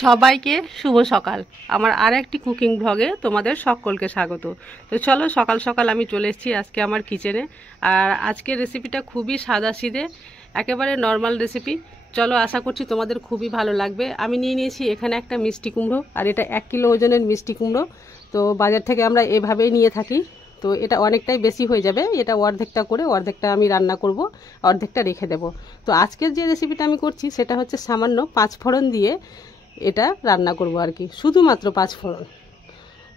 সবাইকে শুভ সকাল। আমার আর একটি কুকিং ব্লগে তোমাদের সকলকে স্বাগত। তো চলো, সকাল সকাল আমি চলে এসেছি আজকে আমার কিচেনে। আর আজকের রেসিপিটা খুবই সাদাসিধে, একেবারে নর্মাল রেসিপি। চলো, আশা করছি তোমাদের খুবই ভালো লাগবে। আমি নিয়ে নিয়েছি এখানে একটা মিষ্টি কুমড়ো, আর এটা 1 কিলো ওজনের মিষ্টি কুমড়ো। তো বাজার থেকে আমরা এভাবেই নিয়ে থাকি। তো এটা অনেকটাই বেশি হয়ে যাবে, এটা অর্ধেকটা করে অর্ধেকটা আমি রান্না করব, অর্ধেকটা রেখে দেব। তো আজকের যে রেসিপিটা আমি করছি সেটা হচ্ছে সামান্য 5 ফোড়ন দিয়ে এটা রান্না করব আর কি, শুধুমাত্র 5 ফোড়ন।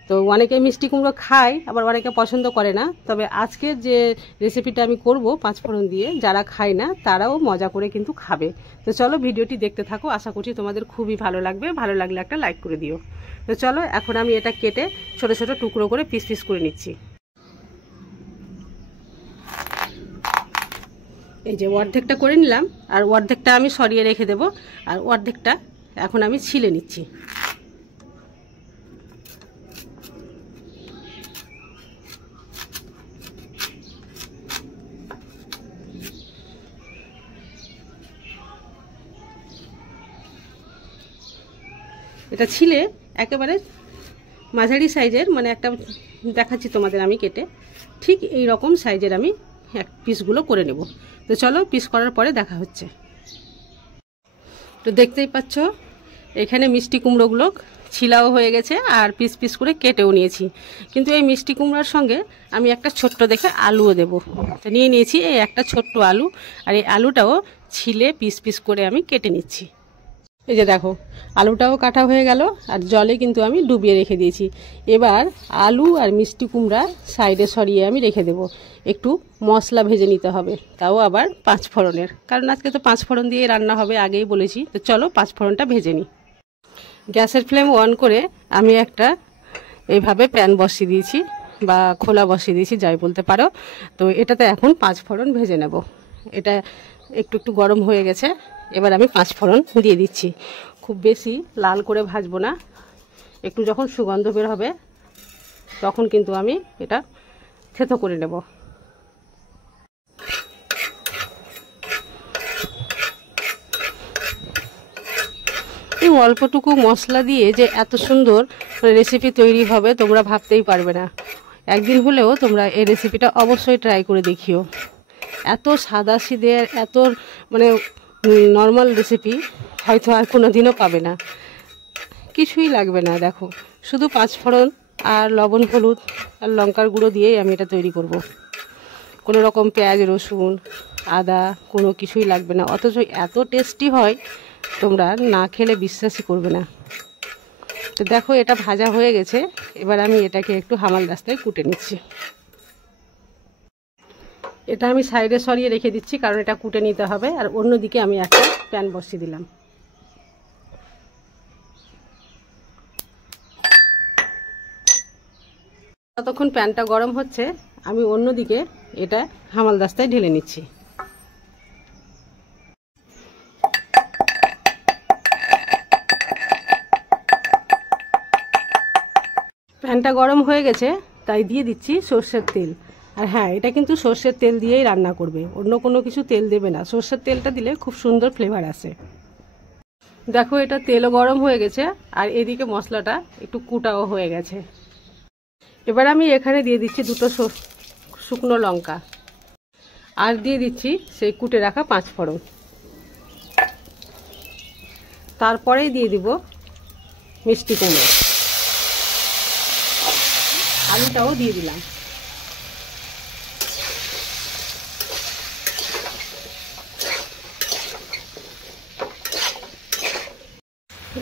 তো অনেকে মিষ্টি কুমড়ো খায়, আবার অনেকে পছন্দ করে না। তবে আজকের যে রেসিপিটা আমি করব 5 ফোড়ন দিয়ে, যারা খায় না তারাও মজা করে কিন্তু খাবে। তো চলো, ভিডিওটি দেখতে থাকো, আশা করছি তোমাদের খুবই ভালো লাগবে। ভালো লাগলে একটা লাইক করে দিও। তো চলো, এখন আমি এটা কেটে ছোট ছোট টুকরো করে পিস পিস করে নিচ্ছি। এই যে অর্ধেকটা করে নিলাম, আর অর্ধেকটা আমি সরিয়ে রেখে দেব, আর অর্ধেকটা এখন আমি ছিলে নিচ্ছি। এটা ছিলে একেবারে মাঝারি সাইজের, মানে একটা দেখাচ্ছি তোমাদের আমি কেটে, ঠিক এই রকম সাইজের আমি পিসগুলো করে নেব। তো চলো, পিস করার পরে দেখা হচ্ছে। তো দেখতেই পাচ্ছ এখানে মিষ্টি কুমড়োগুলো ছিলাও হয়ে গেছে, আর পিস পিস করে কেটেও নিয়েছি। কিন্তু এই মিষ্টি কুমড়োর সঙ্গে আমি একটা ছোট্ট দেখে আলুও দেব। তো নিয়ে নিয়েছি এই একটা ছোট্ট আলু, আর এই আলুটাও ছিলে পিস পিস করে আমি কেটে নিচ্ছি। এই যে দেখো, আলুটাও কাটা হয়ে গেল, আর জলে কিন্তু আমি ডুবিয়ে রেখে দিয়েছি। এবার আলু আর মিষ্টি কুমড়া সাইডে সরিয়ে আমি রেখে দেব। একটু মশলা ভেজে নিতে হবে, তাও আবার 5 ফোড়নের, কারণ আজকে তো 5 ফোড়ন দিয়ে রান্না হবে, আগেই বলেছি। তো চলো, 5 ফোড়নটা ভেজে নিই। গ্যাসের ফ্লেম অন করে আমি একটা এইভাবে প্যান বসিয়ে দিয়েছি, বা খোলা বসিয়ে দিয়েছি, যাই বলতে পারো। তো এটাতে এখন 5 ফোড়ন ভেজে নেব। এটা একটু একটু গরম হয়ে গেছে, এবার আমি 5 ফোড়ন দিয়ে দিচ্ছি। খুব বেশি লাল করে ভাজবো না, একটু যখন সুগন্ধ বের হবে তখন কিন্তু আমি এটা থেতো করে নেব। এই অল্পটুকু মশলা দিয়ে যে এত সুন্দর রেসিপি তৈরি হবে তোমরা ভাবতেই পারবে না। একদিন হলেও তোমরা এই রেসিপিটা অবশ্যই ট্রাই করে দেখিও। এত সাদাসিধে, এত মানে নর্মাল রেসিপি হয়তো আর কোনো দিনও পাবে না। কিছুই লাগবে না, দেখো, শুধু 5 ফোড়ন আর লবণ, হলুদ আর লঙ্কার গুঁড়ো দিয়েই আমি এটা তৈরি করব। কোনো রকম পেঁয়াজ, রসুন, আদা কোনো কিছুই লাগবে না, অথচ এত টেস্টি হয় তোমরা না খেলে বিশ্বাসই করবে না। তো দেখো, এটা ভাজা হয়ে গেছে, এবার আমি এটাকে একটু হামাল রাস্তায় কুটে নিচ্ছি। এটা আমি সাইডে সরিয়ে রেখে দিচ্ছি, কারণ এটা কুটে নিতে হবে। আর অন্যদিকে আমি একটা প্যান বসিয়ে দিলাম। ততক্ষণ প্যানটা গরম হচ্ছে, আমি অন্যদিকে এটা হামাল রাস্তায় ঢেলে নিচ্ছি। প্যানটা গরম হয়ে গেছে, তাই দিয়ে দিচ্ছি সর্ষের তেল। আর হ্যাঁ, এটা কিন্তু সর্ষের তেল দিয়েই রান্না করবে, অন্য কোনো কিছু তেল দেবে না। সর্ষের তেলটা দিলে খুব সুন্দর ফ্লেভার আসে। দেখো, এটা তেলও গরম হয়ে গেছে, আর এদিকে মশলাটা একটু কুটাও হয়ে গেছে। এবার আমি এখানে দিয়ে দিচ্ছি 2টো শুকনো লঙ্কা, আর দিয়ে দিচ্ছি সেই কুটে রাখা 5 ফোড়ন। তারপরেই দিয়ে দিব মিষ্টি কুমড়ো, আলুটাও দিয়ে দিলাম।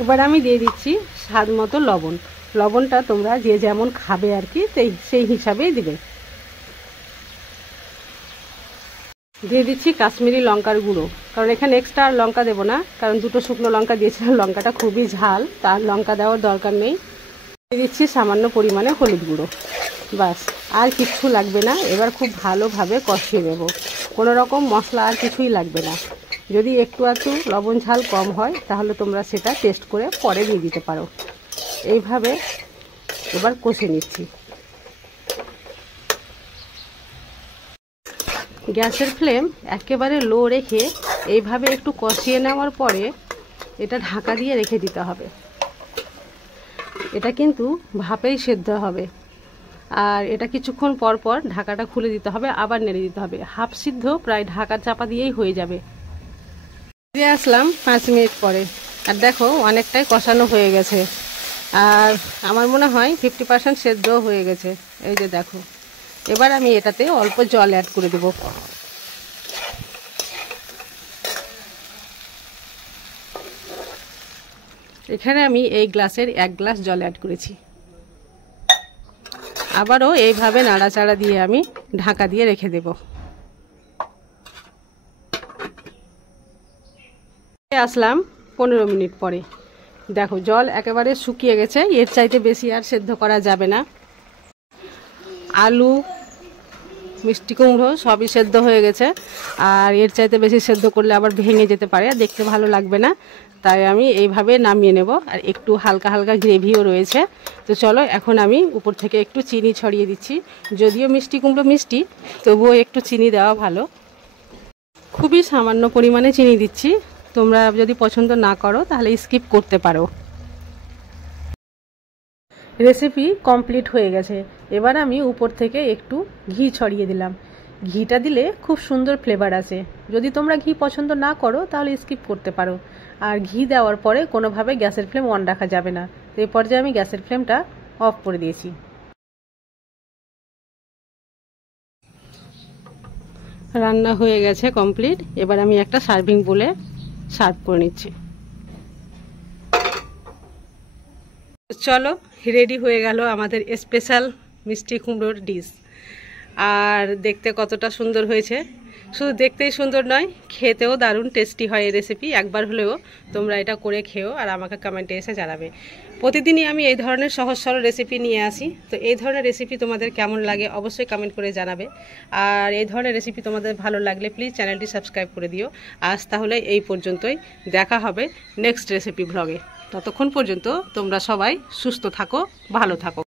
এবার আমি দিয়ে দিচ্ছি স্বাদ মতো লবণ। লবণটা তোমরা যে যেমন খাবে আর কি, সেই হিসাবেই দিবে। দিয়ে দিচ্ছি কাশ্মীরি লঙ্কার গুঁড়ো, কারণ এখানে এক্সট্রা আর লঙ্কা দেবো না, কারণ 2টো শুকনো লঙ্কা দিয়েছিলাম, লঙ্কাটা খুবই ঝাল, তার লঙ্কা দেওয়ার দরকার নেই। দিয়ে দিচ্ছি সামান্য পরিমাণে হলুদ গুঁড়ো, বাস, আর কিচ্ছু লাগবে না। এবার খুব ভালোভাবে কষিয়ে নেব, কোনো রকম মশলা আর কিছুই লাগবে না। যদি একটু একটু লবণ ঝাল কম হয় তাহলে তোমরা সেটা টেস্ট করে পরে দিয়ে দিতে পারো। এইভাবে এবার কষে নিচ্ছি। গ্যাসের ফ্লেম একেবারে লো রেখে এইভাবে একটু কষিয়ে নেওয়ার পরে এটা ঢাকা দিয়ে রেখে দিতে হবে। এটা কিন্তু ভাপেই সেদ্ধ হবে, আর এটা কিছুক্ষণ পর পর ঢাকাটা খুলে দিতে হবে, আবার নেড়ে দিতে হবে। হাফ সিদ্ধ প্রায় ঢাকা চাপা দিয়েই হয়ে যাবে। ফিরে আসলাম 5 মিনিট পরে, আর দেখো অনেকটাই কষানো হয়ে গেছে, আর আমার মনে হয় 50% সেদ্ধ হয়ে গেছে। এই যে দেখো, এবার আমি এটাতে অল্প জল অ্যাড করে দেব। এখানে আমি এই গ্লাসের 1 গ্লাস জল অ্যাড করেছি। আবারও এইভাবে নাড়াচাড়া দিয়ে আমি ঢাকা দিয়ে রেখে দেব। আসলাম 15 মিনিট পরে, দেখো জল একেবারে শুকিয়ে গেছে, এর চাইতে বেশি আর সেদ্ধ করা যাবে না। আলু, মিষ্টি কুমড়ো সবই সেদ্ধ হয়ে গেছে, আর এর চাইতে বেশি সেদ্ধ করলে আবার ভেঙে যেতে পারে, দেখতে ভালো লাগবে না। তাই আমি এইভাবে নামিয়ে নেব। আর একটু হালকা হালকা গ্রেভিও রয়েছে। তো চলো এখন আমি উপর থেকে একটু চিনি ছড়িয়ে দিচ্ছি। যদিও মিষ্টি কুমড়ো মিষ্টি, তবুও একটু চিনি দেওয়া ভালো। খুবই সামান্য পরিমাণে চিনি দিচ্ছি, তোমরা যদি পছন্দ না করো তাহলে স্কিপ করতে পারো। রেসিপি কমপ্লিট হয়ে গেছে। এবার আমি উপর থেকে একটু ঘি ছড়িয়ে দিলাম। ঘিটা দিলে খুব সুন্দর ফ্লেভার আছে। যদি তোমরা ঘি পছন্দ না করো তাহলে স্কিপ করতে পারো। আর ঘি দেওয়ার পরে কোনোভাবে গ্যাসের ফ্লেম অন রাখা যাবে না। তো এই পর্যায়ে আমি গ্যাসের ফ্লেমটা অফ করে দিয়েছি। রান্না হয়ে গেছে কমপ্লিট। এবার আমি একটা সার্ভিং বলে সার্ভ করে নিচ্ছি। চলো, রেডি হয়ে গেল আমাদের স্পেশাল মিষ্টি কুমড়োর ডিশ। আর দেখতে কতটা সুন্দর হয়েছে! শুধু দেখতেই সুন্দর নয়, খেতেও দারুণ টেস্টি হয় এই রেসিপি। একবার হলেও তোমরা এটা করে খেও আর আমাকে কমেন্টে এসে জানাবে। প্রতিদিনই আমি এই ধরনের সহজ সরল রেসিপি নিয়ে আসি। তো এই ধরনের রেসিপি তোমাদের কেমন লাগে অবশ্যই কমেন্ট করে জানাবে। আর এই ধরনের রেসিপি তোমাদের ভালো লাগলে প্লিজ চ্যানেলটি সাবস্ক্রাইব করে দিও। আজ তাহলে এই পর্যন্তই, দেখা হবে নেক্সট রেসিপি ব্লগে। ততক্ষণ পর্যন্ত তোমরা সবাই সুস্থ থাকো, ভালো থাকো।